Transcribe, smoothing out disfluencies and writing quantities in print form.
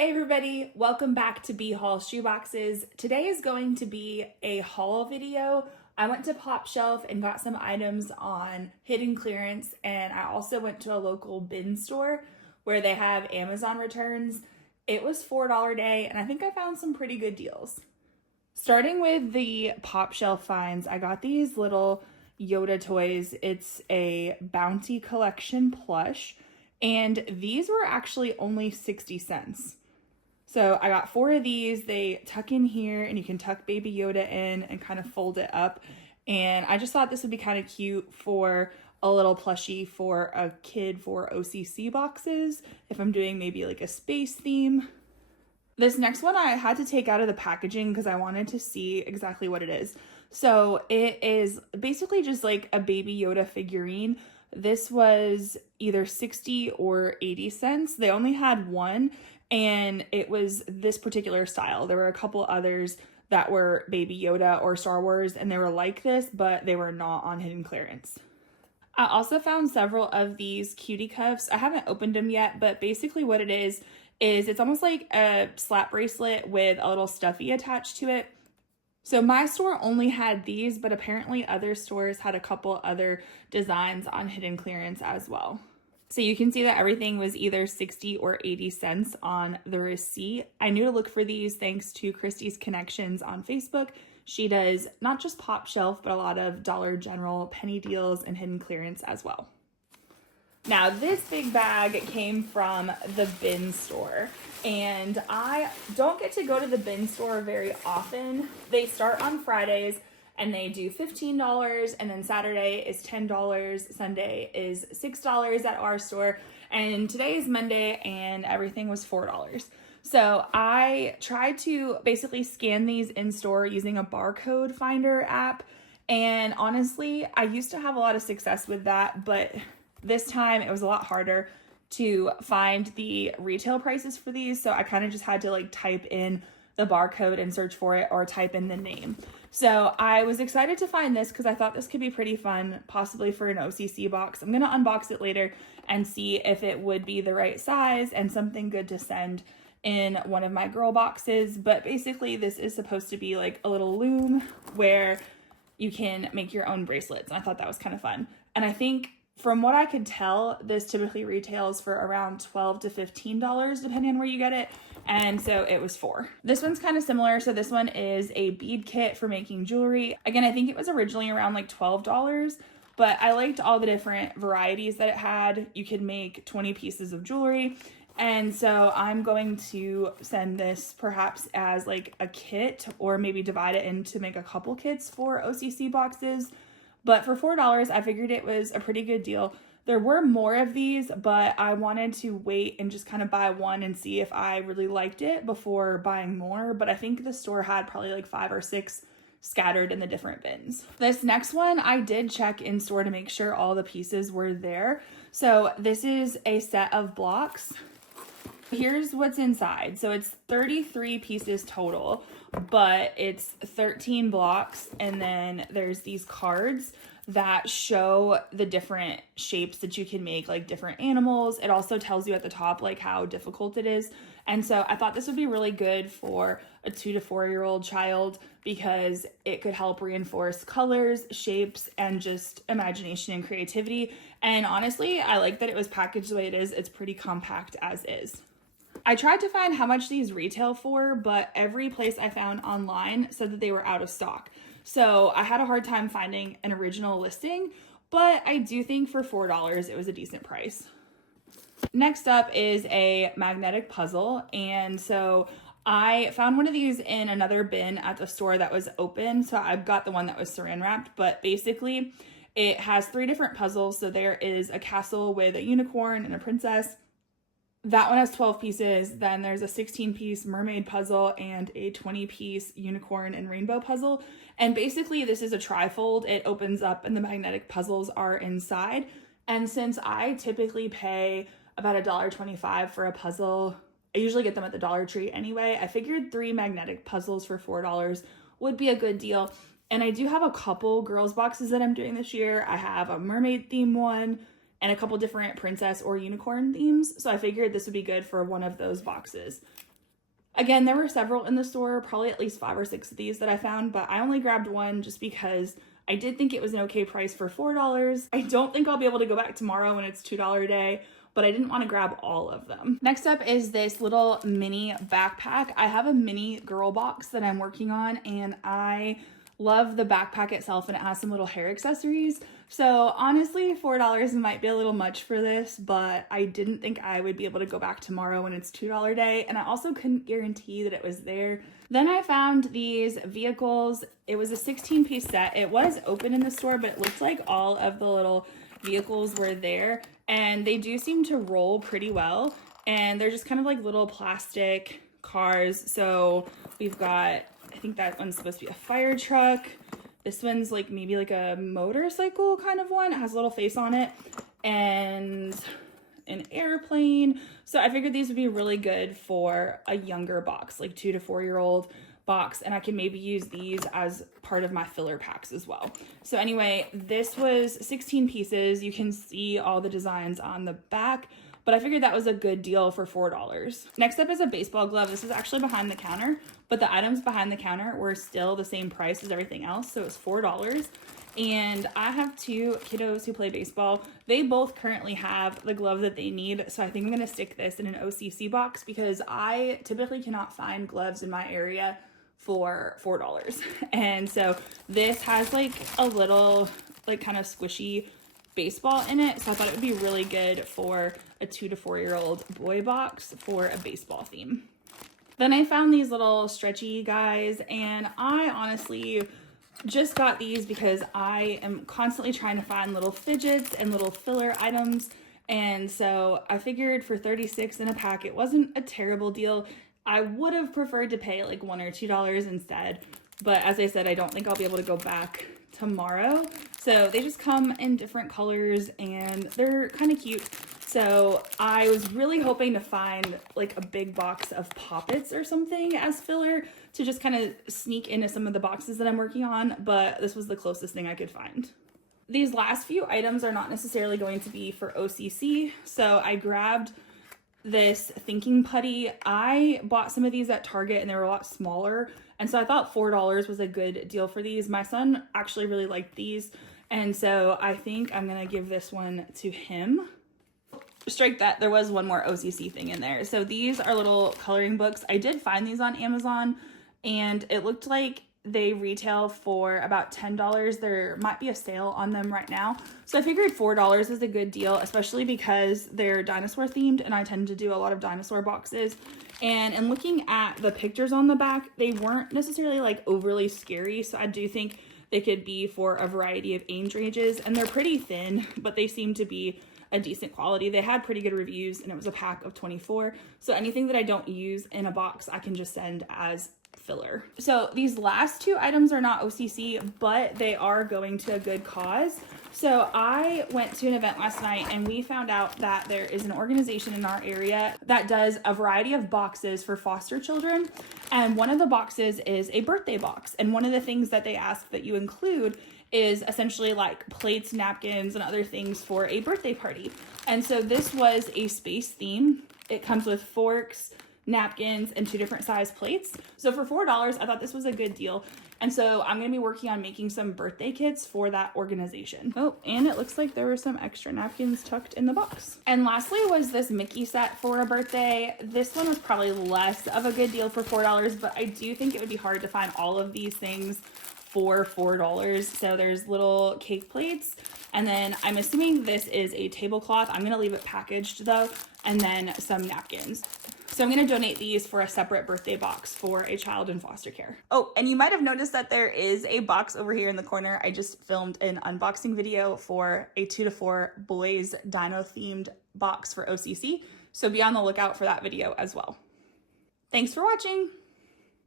Hey everybody, welcome back to B Haul Shoeboxes. Today is going to be a haul video. I went to Pop Shelf and got some items on hidden clearance, and I also went to a local bin store where they have Amazon returns. It was $4 day, and I think I found some pretty good deals. Starting with the Pop Shelf finds, I got these little Yoda toys. It's a Bounty Collection plush, and these were actually only 60 cents. So I got 4 of these. They tuck in here and you can tuck Baby Yoda in and kind of fold it up. And I just thought this would be kind of cute for a little plushie for a kid for OCC boxes if I'm doing maybe like a space theme. This next one I had to take out of the packaging because I wanted to see exactly what it is. So it is basically just like a Baby Yoda figurine. This was either 60 or 80 cents. They only had one, and it was this particular style. There were a couple others that were Baby Yoda or Star Wars, and they were like this, but they were not on hidden clearance. I also found several of these cutie cuffs. I haven't opened them yet, but basically what it is it's almost like a slap bracelet with a little stuffy attached to it. So my store only had these, but apparently other stores had a couple other designs on hidden clearance as well. So you can see that everything was either 60 or 80 cents on the receipt. I knew to look for these thanks to Christy's Connections on Facebook. She does not just Pop Shelf, but a lot of Dollar General, penny deals, and hidden clearance as well. Now this big bag came from the bin store, and I don't get to go to the bin store very often. They start on Fridays and they do $15, and then Saturday is $10, Sunday is $6 at our store, and today is Monday and everything was $4. So I tried to basically scan these in store using a barcode finder app, and honestly, I used to have a lot of success with that, but this time it was a lot harder to find the retail prices for these, so I kind of just had to like type in the barcode and search for it or type in the name. So I was excited to find this because I thought this could be pretty fun, possibly for an OCC box. I'm going to unbox it later and see if it would be the right size and something good to send in one of my girl boxes. But basically this is supposed to be like a little loom where you can make your own bracelets. And I thought that was kind of fun. And I think from what I could tell, this typically retails for around $12 to $15 depending on where you get it. And so it was $4. This one's kind of similar. So this one is a bead kit for making jewelry. Again, I think it was originally around like $12, but I liked all the different varieties that it had. You could make 20 pieces of jewelry. And so I'm going to send this perhaps as like a kit, or maybe divide it into make a couple kits for OCC boxes. But for $4, I figured it was a pretty good deal. There were more of these, but I wanted to wait and just kind of buy one and see if I really liked it before buying more. But I think the store had probably like 5 or 6 scattered in the different bins. This next one, I did check in store to make sure all the pieces were there. So this is a set of blocks. Here's what's inside. So it's 33 pieces total, but it's 13 blocks, and then there's these cards that show the different shapes that you can make, like different animals. It also tells you at the top like how difficult it is. And so I thought this would be really good for a 2 to 4-year-old child because it could help reinforce colors, shapes, and just imagination and creativity. And honestly, I like that it was packaged the way it is. It's pretty compact as is. I tried to find how much these retail for, but every place I found online said that they were out of stock. So I had a hard time finding an original listing, but I do think for $4 it was a decent price. Next up is a magnetic puzzle, and so I found one of these in another bin at the store that was open, so I've got the one that was saran wrapped, but basically it has 3 different puzzles. So there is a castle with a unicorn and a princess. That one has 12 pieces. Then there's a 16-piece mermaid puzzle and a 20-piece unicorn and rainbow puzzle. And basically this is a trifold. It opens up and the magnetic puzzles are inside. And since I typically pay about $1.25 for a puzzle, I usually get them at the Dollar Tree anyway, I figured 3 magnetic puzzles for $4 would be a good deal. And I do have a couple girls boxes that I'm doing this year. I have a mermaid theme one, and a couple different princess or unicorn themes. So I figured this would be good for one of those boxes. Again, there were several in the store, probably at least 5 or 6 of these that I found, but I only grabbed one just because I did think it was an okay price for $4. I don't think I'll be able to go back tomorrow when it's $2 a day, but I didn't want to grab all of them. Next up is this little mini backpack. I have a mini girl box that I'm working on, and I love the backpack itself, and it has some little hair accessories. So honestly, $4 might be a little much for this, but I didn't think I would be able to go back tomorrow when it's $2 a day, and I also couldn't guarantee that it was there. Then I found these vehicles. It was a 16-piece set. It was open in the store, but it looked like all of the little vehicles were there, and they do seem to roll pretty well, and they're just kind of like little plastic cars. So we've got, I think that one's supposed to be a fire truck. This one's like maybe like a motorcycle kind of one. It has a little face on it, and an airplane. So I figured these would be really good for a younger box, like 2 to 4 year old box, and I can maybe use these as part of my filler packs as well. So anyway, this was 16 pieces. You can see all the designs on the back, but I figured that was a good deal for $4. Next up is a baseball glove. This is actually behind the counter, but the items behind the counter were still the same price as everything else, so it's $4. And I have 2 kiddos who play baseball. They both currently have the glove that they need, so I think I'm gonna stick this in an OCC box because I typically cannot find gloves in my area for $4. And so this has like a little like kind of squishy baseball in it, so I thought it would be really good for a 2 to 4 year old boy box for a baseball theme. Then I found these little stretchy guys, and I honestly just got these because I am constantly trying to find little fidgets and little filler items, and so I figured for 36 in a pack it wasn't a terrible deal. I would have preferred to pay like $1 or $2 instead, but as I said, I don't think I'll be able to go back tomorrow. So they just come in different colors and they're kind of cute. So I was really hoping to find like a big box of Poppets or something as filler to just kind of sneak into some of the boxes that I'm working on, but this was the closest thing I could find. These last few items are not necessarily going to be for OCC, so I grabbed this thinking putty. I bought some of these at Target and they were a lot smaller, and so I thought $4 was a good deal for these. My son actually really liked these, and so I think I'm gonna give this one to him. Strike that, there was one more OCC thing in there. So these are little coloring books. I did find these on Amazon, and it looked like they retail for about $10. There might be a sale on them right now. So I figured $4 is a good deal, especially because they're dinosaur themed, and I tend to do a lot of dinosaur boxes. And in looking at the pictures on the back, they weren't necessarily like overly scary. So I do think they could be for a variety of age ranges, and they're pretty thin, but they seem to be a decent quality. They had pretty good reviews, and it was a pack of 24. So anything that I don't use in a box, I can just send as filler. So these last 2 items are not OCC, but they are going to a good cause. So I went to an event last night, and we found out that there is an organization in our area that does a variety of boxes for foster children. And one of the boxes is a birthday box. And one of the things that they ask that you include is essentially like plates, napkins, and other things for a birthday party. And so this was a space theme. It comes with forks, napkins, and 2 different size plates. So for $4, I thought this was a good deal. And so I'm going to be working on making some birthday kits for that organization. Oh, and it looks like there were some extra napkins tucked in the box. And lastly was this Mickey set for a birthday. This one was probably less of a good deal for $4, but I do think it would be hard to find all of these things for $4. So there's little cake plates, and then I'm assuming this is a tablecloth. I'm going to leave it packaged though, and then some napkins. So I'm going to donate these for a separate birthday box for a child in foster care. Oh, and you might have noticed that there is a box over here in the corner. I just filmed an unboxing video for a 2 to 4 boys dino themed box for OCC. So be on the lookout for that video as well. Thanks for watching.